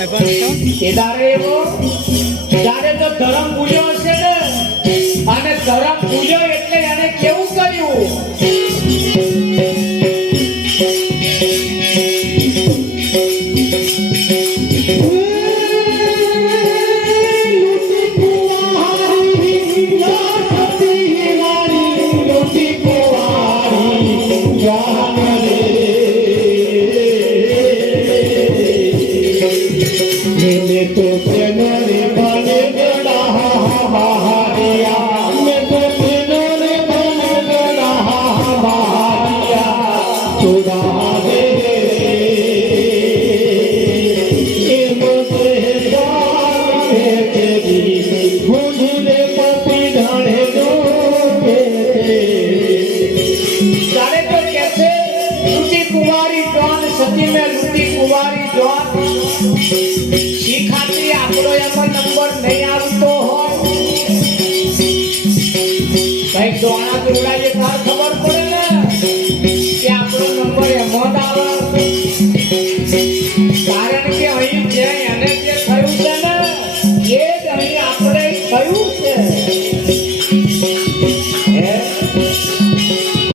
કેદારે એવો જ્યારે તો ધર્મ પૂજ્યો હશે ને, અને ધર્મ પૂજ્યો એટલે એને કેવું કર્યું? नंबर नहीं आवतो हो, कई दोना जोड़ा ये खबर पड़े